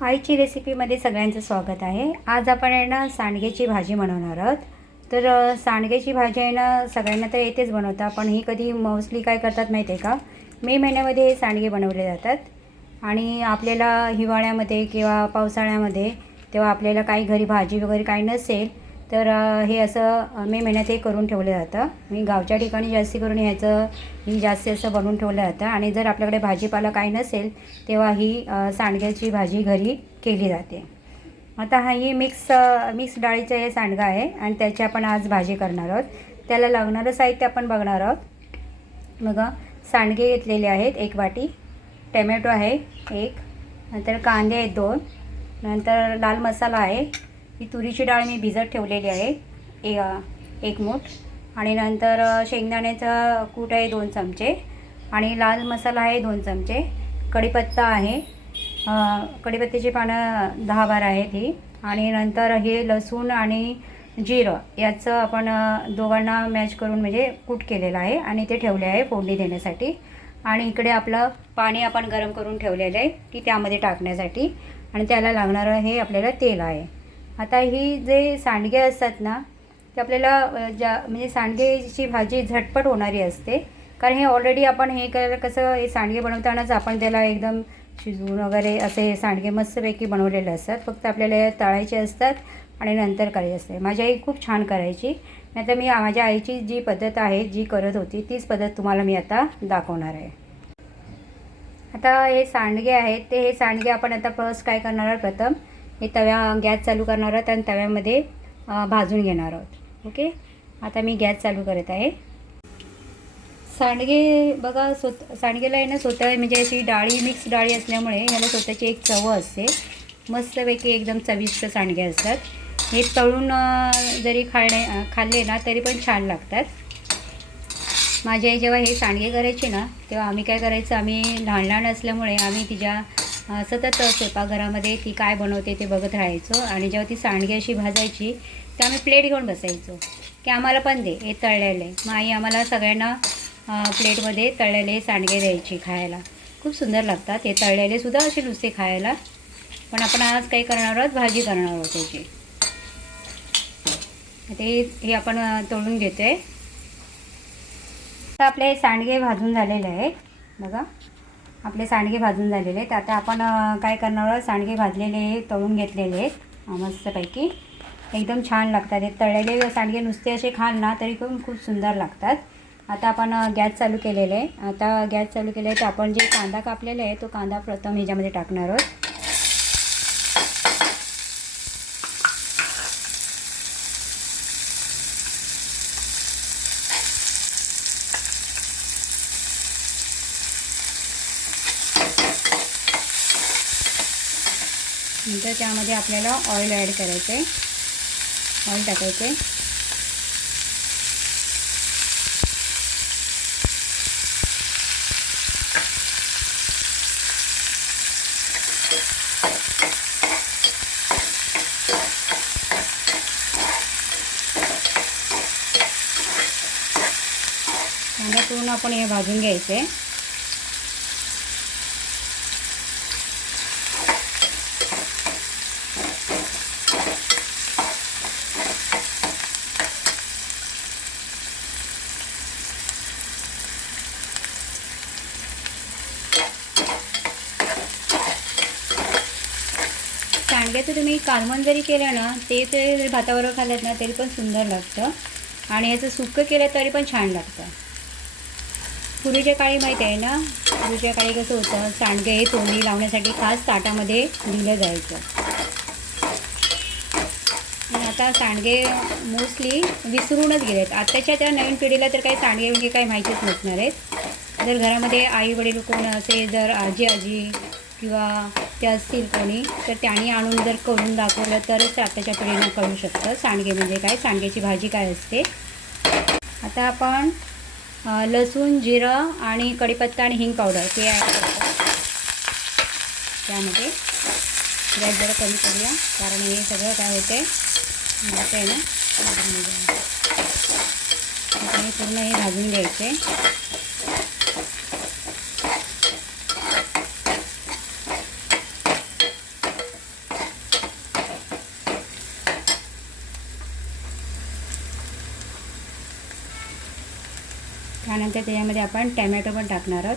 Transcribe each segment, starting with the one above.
आईची रेसिपीमध्ये सगळ्यांचं स्वागत आहे. आज आपण आहे ना सांडग्याची भाजी बनवणार आहोत. तर सांडगेची सांडग्याची भाजी आहे ना सगळ्यांना तर येतेच बनवता पण ही कधी मोस्टली काय करतात माहिती आहे का? मे महिन्यामध्ये हे सांडगे बनवले जातात. आणि आपल्याला हिवाळ्यामध्ये किंवा पावसाळ्यामध्ये तेव्हा आपल्याला काही घरी भाजी वगैरे काही नसेल तर हे असं मे महिन्यात हे करून ठेवलं जातं मी गावच्या ठिकाणी जास्ती करून ह्याचं ही जास्ती असं बनवून ठेवलं जातं आणि जर आपल्याकडे भाजीपाला काही नसेल तेव्हा ही सांडग्याची भाजी घरी केली जाते. आता हा ही मिक्स मिक्स डाळीचं हे सांडगा आहे आणि त्याची आपण आज भाजी करणार आहोत. त्याला लागणारं साहित्य आपण बघणार आहोत. बघा सांडगे घेतलेले आहेत एक वाटी टमॅटो आहे एक नंतर कांदे आहेत दोन नंतर लाल मसाला आहे ही तुरीची डाळ मी भिजत ठेवलेली आहे. ए एक मूठ. आणि नंतर शेंगदाण्याचं शेंगदाण्याचा कूट आहे दोन चमचे. आणि लाल मसाला आहे दोन चमचे. कढीपत्ता आहे. कढीपत्त्याची पानं दहा बारा आहेत ही. आणि नंतर हे लसूण आणि जिरं याचं आपण दोघांना मॅच करून म्हणजे कूट केलेलं आहे. आणि ते ठेवले आहे फोडणी देण्यासाठी. आणि इकडे आपलं पाणी आपण गरम करून ठेवलेलं आहे. की त्यामध्ये टाकण्यासाठी. आणि त्याला लागणारं हे आपल्याला तेल आहे. आता ही जे सांडगे असतात ना ते आपल्याला ज्या म्हणजे सांडगेची भाजी झटपट होणारी असते. कारण हे ऑलरेडी आपण हे करायला कसं हे सांडगे बनवतानाच आपण त्याला एकदम शिजवून वगैरे असे सांडगे मस्तपैकी बनवलेले असतात. फक्त आपल्याला हे तळायचे असतात आणि नंतर करायचे असते. माझी आई खूप छान करायची. नाहीतर मी माझ्या आईची जी पद्धत आहे जी करत होती तीच पद्धत तुम्हाला मी आता दाखवणार आहे. आता हे सांडगे आहेत ते हे सांडगे आपण आता फर्स्ट काय करणार आहोत? प्रथम हे तव्या गॅस चालू करणार आहोत आणि तव्यामध्ये भाजून घेणार आहोत. ओके? आता मी गॅस चालू करत आहे. सांडगे बघा स्वत सांडगेला आहे ना स्वतः म्हणजे अशी डाळी मिक्स डाळी असल्यामुळे ह्याला स्वतःची एक चव असते. मस्तपैकी एकदम चविष्ट सांडगे असतात. हे तळून जरी खाणे खाल्ले ना तरी पण छान लागतात. माझी आई जेव्हा हे सांडगे करायची ना तेव्हा आम्ही काय करायचं आम्ही लहान लहान असल्यामुळे आम्ही तिच्या सतत स्वयंपाकघरामध्ये ती काय बनवते ते बघत राहायचो आणि जेव्हा ती सांडगे अशी भाजायची तर आम्ही प्लेट घेऊन बसायचो की आम्हाला पण दे हे तळलेले. मग आई आम्हाला सगळ्यांना प्लेटमध्ये तळलेले सांडगे द्यायची खायला. खूप सुंदर लागतात. हे तळलेले सुद्धा असे नुसते खायला. पण आपण आज काही करणार आहोत? भाजी करणार आहोत त्याची. ते हे आपण तळून घेतो आहे आता आपले सांडगे भाजून झालेले आहेत. बघा. आपले सांडगे भाजून झालेले आहेत. आता आपण काय करणार आहोत? सांडगे भाजलेले तळून घेतलेले आहेत मस्तपैकी. एकदम छान लागतात. हे तळलेले सांडगे नुसते असे खाल ना तरी पण खूप सुंदर लागतात. आता आपण गॅस चालू केलेले आहे. आता गॅस चालू केले आहे तर आपण जे कांदा कापलेला आहे तो कांदा प्रथम ह्याच्यामध्ये टाकणार आहोत. नंतर त्यामध्ये आपल्याला ऑइल ॲड करायचं. आहे ऑइल टाकायचं. आहे कांदा पूर्ण आपण हे भाजून घ्यायचं. आहे सांडग्याचं तुम्ही कालवण जरी केलं ना ते जरी भाताबरोबर खाल्लं ना तरी पण सुंदर लागतं. आणि याचं सुकं केलं तरी पण छान लागतं. पूर्वीच्या काळी माहीत आहे ना पूर्वीच्या काळी कसं होतं सांडगे हे तोंडी लावण्यासाठी खास ताटामध्ये दिलं जायचं. आता सांडगे मोस्टली विसरूनच गेलेत. आत्ताच्या त्या नवीन पिढीला तर काही सांडगे म्हणजे काही माहितीच नसणार आहेत. जर घरामध्ये आई वडील कोण असे जर आजी आजी किंवा ते असतील कोणी तर त्यांनी आणून जर करून दाखवलं तरच आताच्या पिढीनं करू शकतं. सांडगे म्हणजे काय? सांडग्याची भाजी काय असते? आता आपण लसूण जिरं आणि कढीपत्ता आणि हिंग पावडर ते ॲड करतो. त्यामध्ये गॅस जरा कमी करूया कारण हे सगळं काय होते? आहे ना? हे पूर्ण हे भाजून घ्यायचे. त्यानंतर त्याच्यामध्ये आपण टॅमॅटो पण टाकणार आहोत.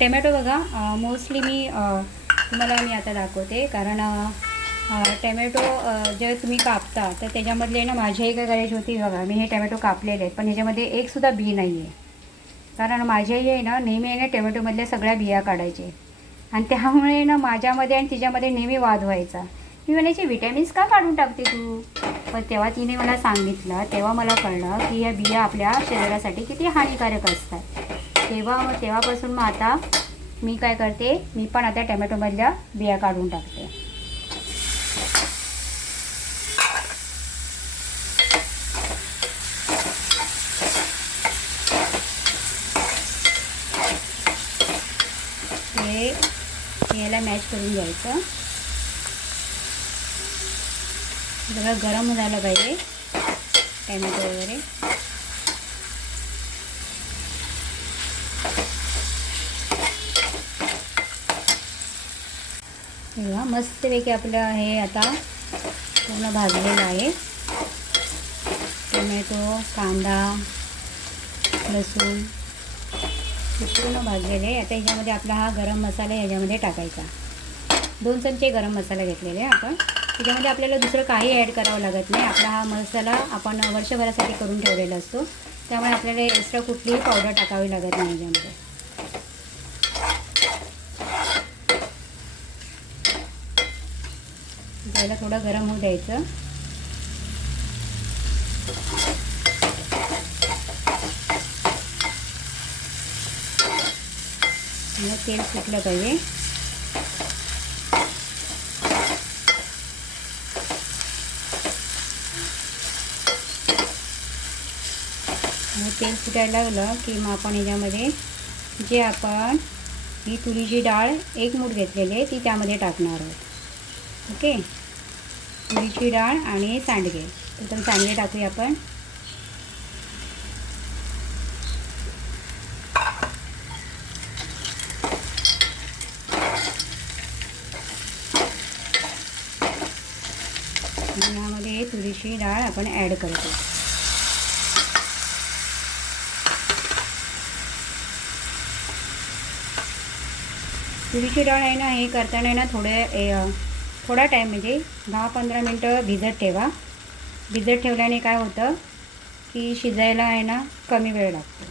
टॅमॅटो बघा मोस्टली मी तुम्हाला मी आता दाखवते. कारण टॅमॅटो जेव्हा तुम्ही कापता तर त्याच्यामधले ना माझीही काय करायची होती बघा मी हे टॅमॅटो कापलेले आहेत. पण ह्याच्यामध्ये एकसुद्धा बी नाही आहे कारण माझ्याही आहे ना नेहमी आहे ना टोमॅटोमधल्या सगळ्या बिया काढायचे. आणि त्यामुळे ना माझ्यामध्ये आणि तिच्यामध्ये नेहमी वाद व्हायचा. मी म्हणायची विटॅमिन्स का काढून टाकते तू? पण तेव्हा तिने मला सांगितलं तेव्हा मला कळलं की ह्या बिया आपल्या शरीरासाठी किती हानिकारक असतात. तेव्हा मग तेव्हापासून मग आता मी काय करते मी पण आता टॅमॅटोमधल्या बिया काढून टाकते. हे याला मॅच करून घ्यायचं. सगळं गरम झालं पाहिजे. टॅमॅटो वगैरे. तेव्हा मस्तपैकी आपलं हे आता पूर्ण भाजलेलं आहे. टोमॅटो कांदा लसूण हे पूर्ण भाजलेले आहे. आता ह्याच्यामध्ये आपला हा गरम मसाला ह्याच्यामध्ये टाकायचा. दोन चमचे गरम मसाला घेतलेले आहे आपण. त्याच्यामध्ये आपल्याला दुसरं काही ॲड करावं लागत नाही. आपला हा मसाला आपण वर्षभरासाठी करून ठेवलेला असतो. त्यामुळे आपल्याला एक्स्ट्रा कुठलीही पावडर टाकावी लागत नाही याच्यामध्ये. त्याला थोडं गरम होऊ द्यायचं. मग तेल सुटलं पाहिजे. तेल फुटायला लागलं की मग आपण याच्यामध्ये जे आपण ही तुरीची डाळ एक मूठ घेतलेली आहे ती त्यामध्ये टाकणार आहोत. ओके? तुरीची डाळ आणि सांडगे. तर सांडगे टाकूया आपण. यामध्ये तुरीची डाळ आपण ॲड करतो. तुरीची डाळ आहे ना हे करताना आहे ना थोडे ए, थोडा टाईम म्हणजे दहा पंधरा मिनटं भिजत ठेवा. भिजत ठेवल्याने काय होतं की शिजायला आहे ना कमी वेळ लागतो.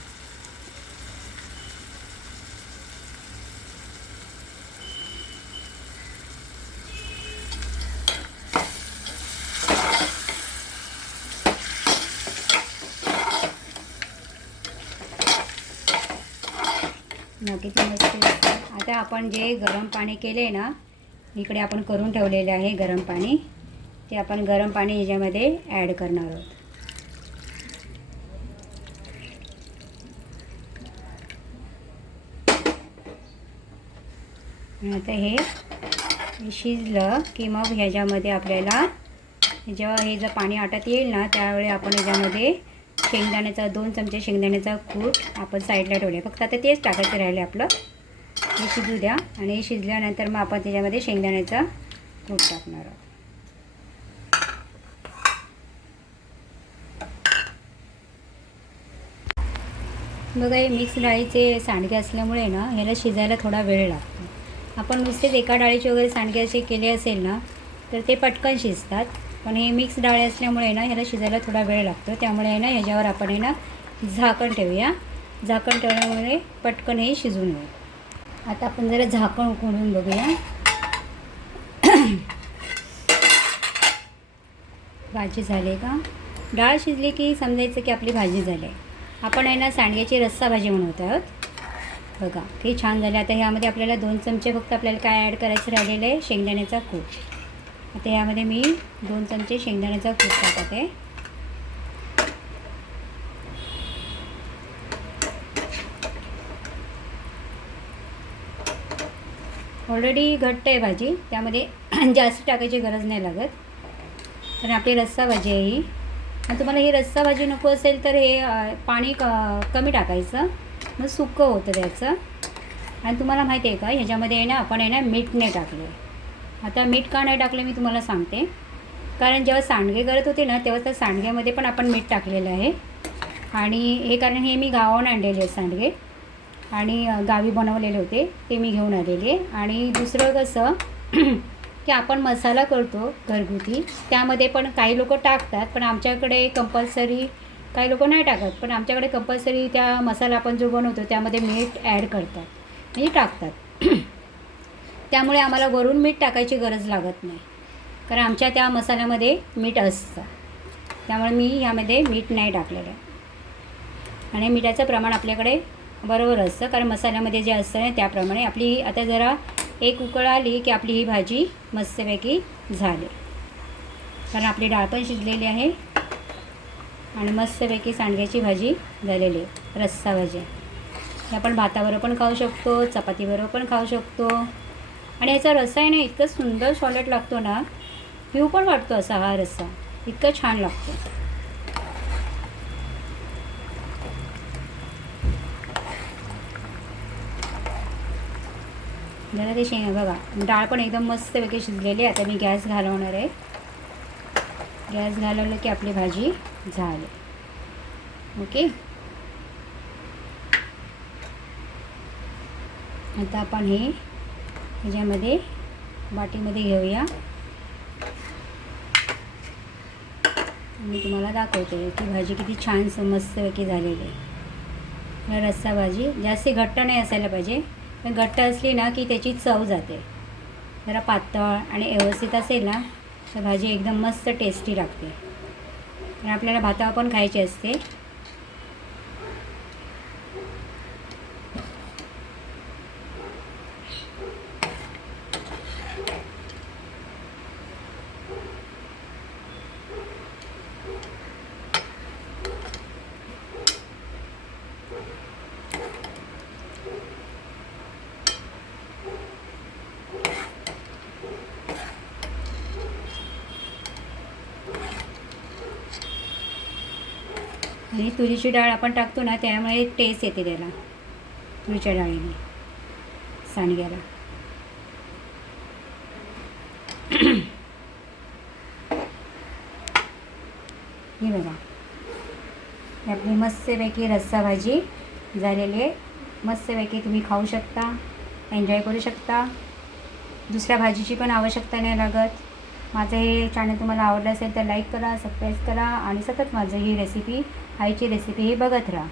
ना मस्त आता आपण जे गरम पाणी केले ना इकडे आपण करून ठेवलेले आहे गरम पाणी ते आपण गरम पाणी ह्याच्यामध्ये ॲड करणार आहोत. आता हे शिजलं की मग ह्याच्यामध्ये आपल्याला जेव्हा हे जर पाणी आटत येईल ना त्यावेळी आपण ह्याच्यामध्ये शेंगदाण्याचा दोन चमचे शेंगदाण्याचा कूट आपण साईडला ठेवले. फक्त आता तेच टाकायचं राहिले आपलं. हे शिजू द्या आणि हे शिजल्यानंतर मग आपण त्याच्यामध्ये शेंगदाण्याचा कूट टाकणार आहोत. बघा हे मिक्स डाळीचे सांडगे असल्यामुळे ना ह्याला शिजायला थोडा वेळ लागतो. आपण नुसतेच एका डाळीचे वगैरे सांडगे असे केले असेल ना तर ते पटकन शिजतात. पण हे मिक्स डाळी असल्यामुळे ना ह्याला शिजायला थोडा वेळ लागतो. त्यामुळे आहे ना ह्याच्यावर आपण आहे ना झाकण ठेवूया. झाकण ठेवल्यामुळे पटकन हे शिजून येईल. आता आपण जरा झाकण उकडून बघूया. भाजी झाली का? डाळ शिजली की समजायचं की आपली भाजी झाली. आहे आपण आहे ना सांडग्याची रस्सा भाजी म्हणत आहोत. बघा ते छान झाले. आता ह्यामध्ये आपल्याला दोन चमचे फक्त आपल्याला काय ॲड करायचं राहिलेलं आहे? शेंगदाण्याचा कूट. आता ह्यामध्ये मी दोन चमचे शेंगदाण्याचा कूट टाकत. ऑलरेडी घट्ट आहे भाजी. त्यामध्ये जास्त टाकायची गरज नाही लागत. तर आपली रस्सा भाजी आहे ही. आणि तुम्हाला ही रस्सा भाजी नको असेल तर हे पाणी क कमी टाकायचं. मग सुकं होतं त्याचं. आणि तुम्हाला माहिती आहे का ह्याच्यामध्ये आहे ना आपण आहे ना मीठ नाही टाकलं. आता मीठ का नाही टाकलं मी तुम्हाला सांगते. कारण जेव्हा सांडगे करत होते ना तेव्हा त्या सांडग्यामध्ये पण आपण मीठ टाकलेलं आहे. आणि हे कारण हे मी गावाहून आणलेले आहे सांडगे. आणि गावी बनवलेले होते ते मी घेऊन आलेले. आणि दुसरं कसं की आपण मसाला करतो घरगुती त्यामध्ये पण काही लोक टाकतात पण आमच्याकडे कंपल्सरी काही लोक नाही टाकत पण आमच्याकडे कंपल्सरी त्या मसाला आपण जो बनवतो त्यामध्ये मीठ ॲड करतात म्हणजे टाकतात. त्यामुळे आम्हाला वरून मीठ टाकायची गरज लागत नाही कारण आमच्या त्या मसाल्यामध्ये मीठ असतं. त्यामुळे मी ह्यामध्ये मीठ नाही टाकलेलं आहे. आणि मिठाचं प्रमाण आपल्याकडे बरोबर असतं. कारण मसाल्यामध्ये जे असतं ना त्याप्रमाणे आपली आता जरा एक उकळ आली की आपली ही भाजी मस्तपैकी झाली. कारण आपली डाळ पण शिजलेली आहे. आणि मस्तपैकी सांडग्याची भाजी झालेली आहे. रस्सा भाजी. हे आपण भाताबरोबर पण खाऊ शकतो चपातीबरोबर पण खाऊ शकतो. आणि याचा रस्सा आहे ना इतकं सुंदर सॉलेट लागतो ना पिऊ पण वाटतो असा हा रस्सा. इतकं छान लागतो. जरा ते शेंग. बघा डाळ पण एकदम मस्तपैकी शिजलेली आहे. आता मी गॅस घालवणार आहे. गॅस घालवलं की आपली भाजी झाली. ओके? आता आपण हे ह्याच्यामध्ये वाटीमध्ये घेऊया. मी तुम्हाला दाखवते की भाजी किती छान मस्तपैकी झालेली आहे. रस्सा भाजी जास्ती घट्ट नाही असायला पाहिजे. घट्ट असली ना की त्याची चव जाते. जरा पातळ आणि व्यवस्थित असेल ना तर भाजी एकदम मस्त टेस्टी लागते. आणि आपल्याला भातावर पण खायची असते. आणि तुरीची डाळ आपण टाकतो ना त्यामुळे टेस्ट येते त्याला. तुरीच्या डाळीने. सांडग्याला हे बघा. आपली मस्तपैकी रस्सा भाजी झालेली आहे. मस्तपैकी तुम्ही खाऊ शकता एन्जॉय करू शकता. दुसऱ्या भाजीची पण आवश्यकता नाही लागत. माझं हे चॅनल तुम्हाला आवडलं असेल तर लाईक करा सबस्क्राईब करा आणि सतत माझं ही रेसिपी आईची रेसिपी ही बघत राहा.